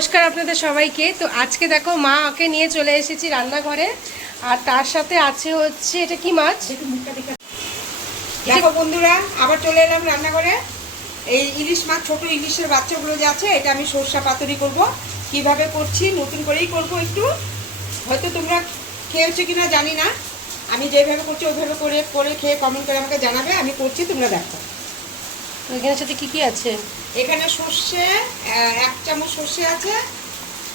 নমস্কার আপনাদের সবাইকে। তো আজকে দেখো মা ওকে নিয়ে চলে এসেছি রান্নাঘরে। আর তার সাথে আছে হচ্ছে, এটা কি মাছ? দেখো বন্ধুরা, আবার চলে এলাম রান্নাঘরে। এই ইলিশ মাছ, ছোট ইলিশের বাচ্চাগুলো যে আছে, এটা আমি সর্ষা পাতুরি করব। কীভাবে করছি, নতুন করেই করব একটু। হয়তো তোমরা খেয়েছো কিনা জানি না। আমি যেভাবে করছি, ওইভাবে করে করে খেয়ে কমেন্ট করে আমাকে জানাবে, আমি করছি, তোমরা দেখো। এখানে সাথে কি কি আছে? এখানে সর্ষে এক চামচ সর্ষে আছে।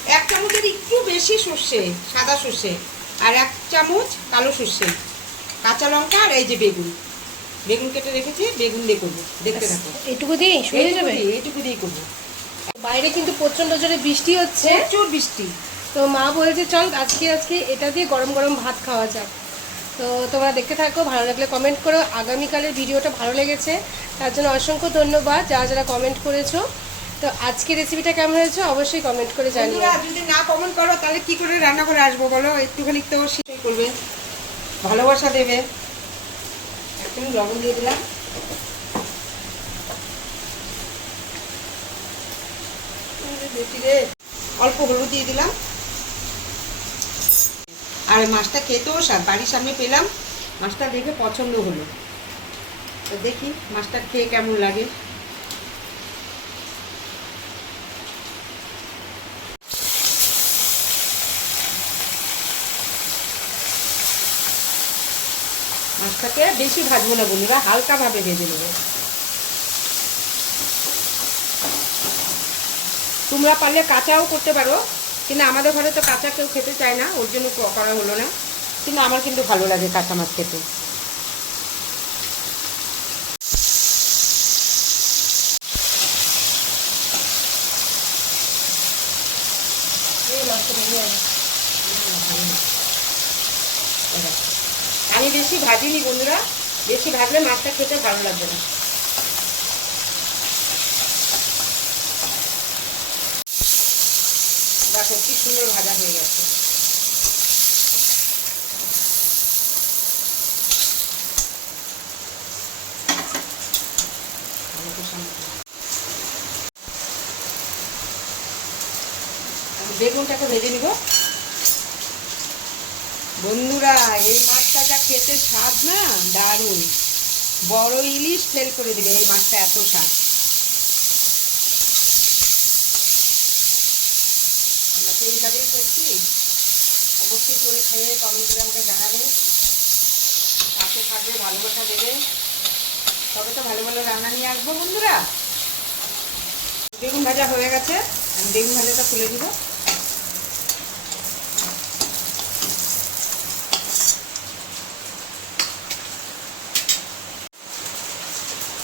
এক চামচের একটু বেশি সর্ষে সাদা সর্ষে। আর এক চামচ কালো সর্ষে কাঁচা লঙ্কা আর এই যে বেগুন। বেগুন কেটে রেখেছি বেগুন দিয়ে করব। দেখতে থাকো। এটুকু দিয়ে শুয়ে যাবে? এইটুকু দিয়ে- এইটুকু দিয়ে করব। বাইরে কিন্তু প্রচণ্ড জোরে বৃষ্টি হচ্ছে। প্রচুর বৃষ্টি। তো মা বলেছে চল আজকে আজকে এটা দিয়ে গরম গরম ভাত খাওয়া যাক। তো তোমরা দেখতে থাকো, ভালো লাগলে কমেন্ট করো। আগামীকালের ভিডিওটা ভালো লেগেছে, তার জন্য অসংখ্য ধন্যবাদ যারা যারা কমেন্ট করেছ। তো আজকে রেসিপিটা কেমন হয়েছে অবশ্যই কমেন্ট করে জানিও। যদি না কমেন্ট করো, তাহলে কি করে রান্না করে আসব বলো? একটুখানি তো সেটাই করবে। ভালোবাসা দেবে। লবণ দিয়ে দিলাম। অল্প হলুদ দিয়ে দিলাম। আর মাছটা খেতেও স্বাদ বাড়ির সামনে পেলাম। মাছটা দেখে পছন্দ হলো। তো দেখি মাছটা খেয়ে কেমন লাগে। মাছটাকে বেশি ভাজবো না বন্ধুরা হালকা ভাবে ভেজে নেব। তোমরা পারলে কাঁচাও করতে পারো। কিন্তু আমাদের ঘরে তো কাঁচা কেউ খেতে চায় না, ওর জন্য করা হলো না। কিন্তু আমার কিন্তু ভালো লাগে কাঁচা মাছ খেতে। আমি বেশি ভাজিনি বন্ধুরা, বেশি ভাজলে মাছটা খেতে ভালো লাগবে না। দেখো কি সুন্দর ভাজা হয়ে গেছে। বেগুনটাকে ভেজে নিব। বন্ধুরা, এই মাছটা যা খেতে স্বাদ না, দারুণ। বড় ইলিশ ফেল করে দিবে এই মাছটা, এত স্বাদ। আমরা তো এইভাবেই করছি। অবশ্যই করে খেয়ে কমেন্ট করে আমাকে জানাবেন পাশে থাকবে ভালোবাসা দেবে। তবে তো ভালো ভালো রান্না নিয়ে আসব বন্ধুরা। বেগুন ভাজা হয়ে গেছে। আমি বেগুন ভাজাটা খুলে দিব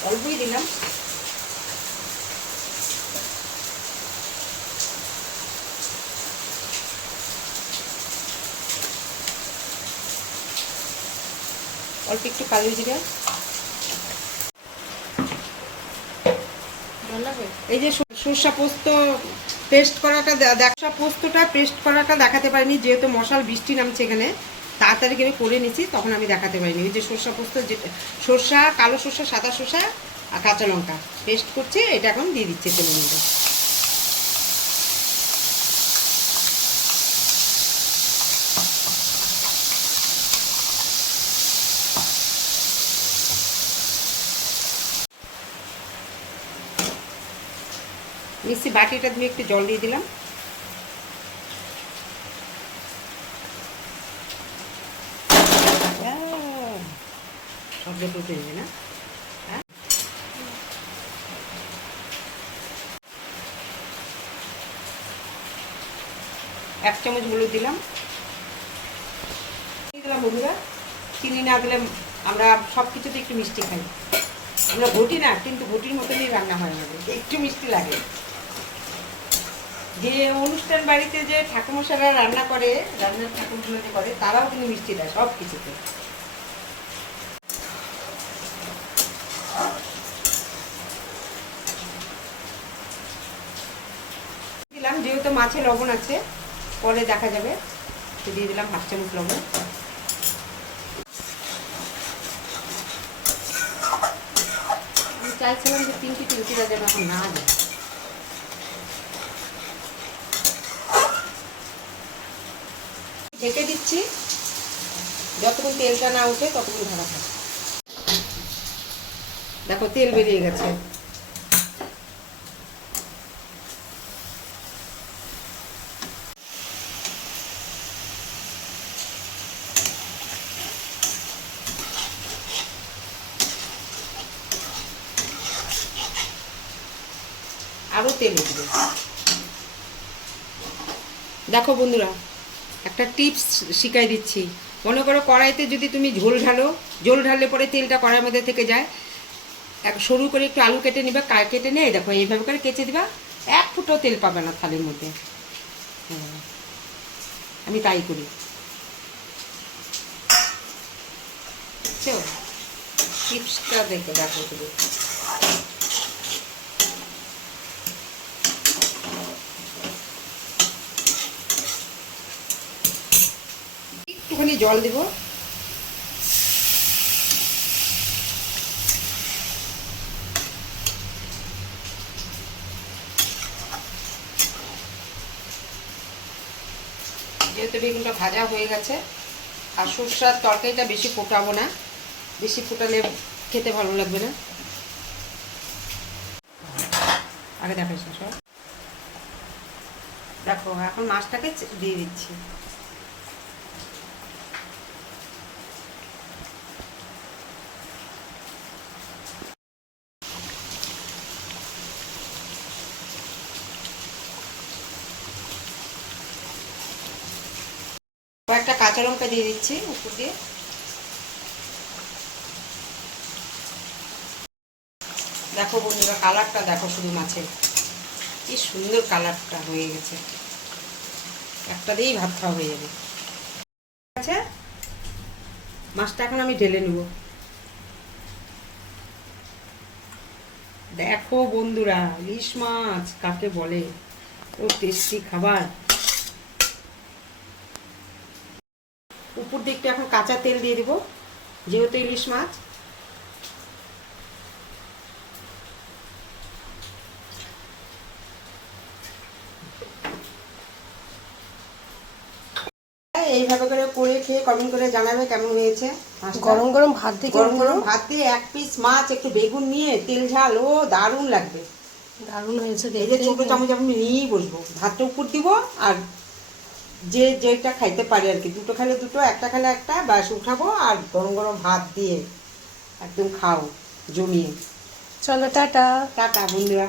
অল্পই দিলাম অল্প একটু কালো জিরা। এই যে সর- সর্ষা পোস্ত পেস্ট করাটা দেখা পোস্তটা পেস্ট করাটা দেখাতে পারিনি, যেহেতু মশাল বৃষ্টি নামছে এখানে, তাড়াতাড়ি করে করে নিছি, তখন আমি দেখাতে পারিনি। এই যে সর্ষা পোস্ত যেটা সর্ষা, কালো সর্ষা, সাদা সর্ষা আর কাঁচা লঙ্কা পেস্ট করছে, এটা এখন দিয়ে দিচ্ছে তেলের মধ্যে। মিক্সি বাটিটা ধুয়ে একটু জল দিয়ে দিলাম? এক চামচ হলুদ দিলাম। দিলাম বন্ধুরা চিনি না দিলে আমরা সব কিছুতে একটু মিষ্টি খাই। আমরা ঘটি না, কিন্তু ঘটির মতনই রান্না হয় আমাদের। একটু মিষ্টি লাগে। যে অনুষ্ঠান বাড়িতে যে ঠাকুমশারা রান্না করে, রান্নার ঠাকুরগুলো যে করে, তারাও কিন্তু মিষ্টি দেয় সব কিছুতে। দিলাম, যেহেতু মাছে লবণ আছে, পরে দেখা যাবে। দিয়ে দিলাম হাফ চামচ লবণ। চাইছিলাম যে তিনটি তিনটি যেন এখন না যায়। ঢেকে দিচ্ছি। যতক্ষণ তেলটা না উঠে ততক্ষণ ঢাকা থাকে দেখো, তেল বেরিয়ে গেছে। আরও তেল উঠবে। দেখো বন্ধুরা একটা টিপস শিখাই দিচ্ছি। মনে করো কড়াইতে যদি তুমি ঝোল ঢালো, ঝোল ঢাললে পরে তেলটা কড়াইয়ের মধ্যে থেকে যায়। এক সরু করে একটু আলু কেটে নিবা কেটে নিয়ে দেখো এইভাবে করে কেচে দিবা, এক ফুটো তেল পাবে না থালির মধ্যে। হ্যাঁ। আমি তাই করি। টিপসটা দেখে, দেখো তুমি। একটুখানি জল দেব। যেহেতু বেগুনটা ভাজা হয়ে গেছে, আর সর্ষার তরকারিটা বেশি ফোটাবো না। বেশি ফোটালে খেতে ভালো লাগবে না। আগে দেখো শেষ হয়। দেখো, এখন মাছটাকে দিয়ে দিচ্ছি। কয়েকটা কাঁচা লঙ্কা দিয়ে দিচ্ছি উপর দিয়ে। দেখো বন্ধুরা, কালারটা দেখো শুধু মাছের। কি সুন্দর কালারটা হয়ে গেছে। একটা দিয়েই ভাত খাওয়া হয়ে যাবে। আচ্ছা মাছটা এখন আমি ঢেলে নেব। দেখো বন্ধুরা, ইলিশ মাছ কাকে বলে? ও টেস্টি খাবার। উপর দিকটা এখন কাঁচা তেল দিয়ে দিব যেহেতু ইলিশ মাছ। এইভাবে করে করে খেয়ে কমেন্ট করে জানাবে কেমন হয়েছে গরম গরম ভাত দিয়ে গরম গরম ভাত দিয়ে এক পিস মাছ একটু বেগুন নিয়ে তেল ঝাল ও দারুণ লাগবে। দারুণ হয়েছে এই যে ছোট চামচ আমি নিয়েই বসবো। ভাতটা উপর দিব আর যে যেটা খাইতে পারে আর কি। দুটো খেলে দুটো একটা খেলে একটা বাস উঠাবো আর গরম গরম ভাত দিয়ে একদম খাও জমিয়ে। চলো টাটা। টাটা বন্ধুরা।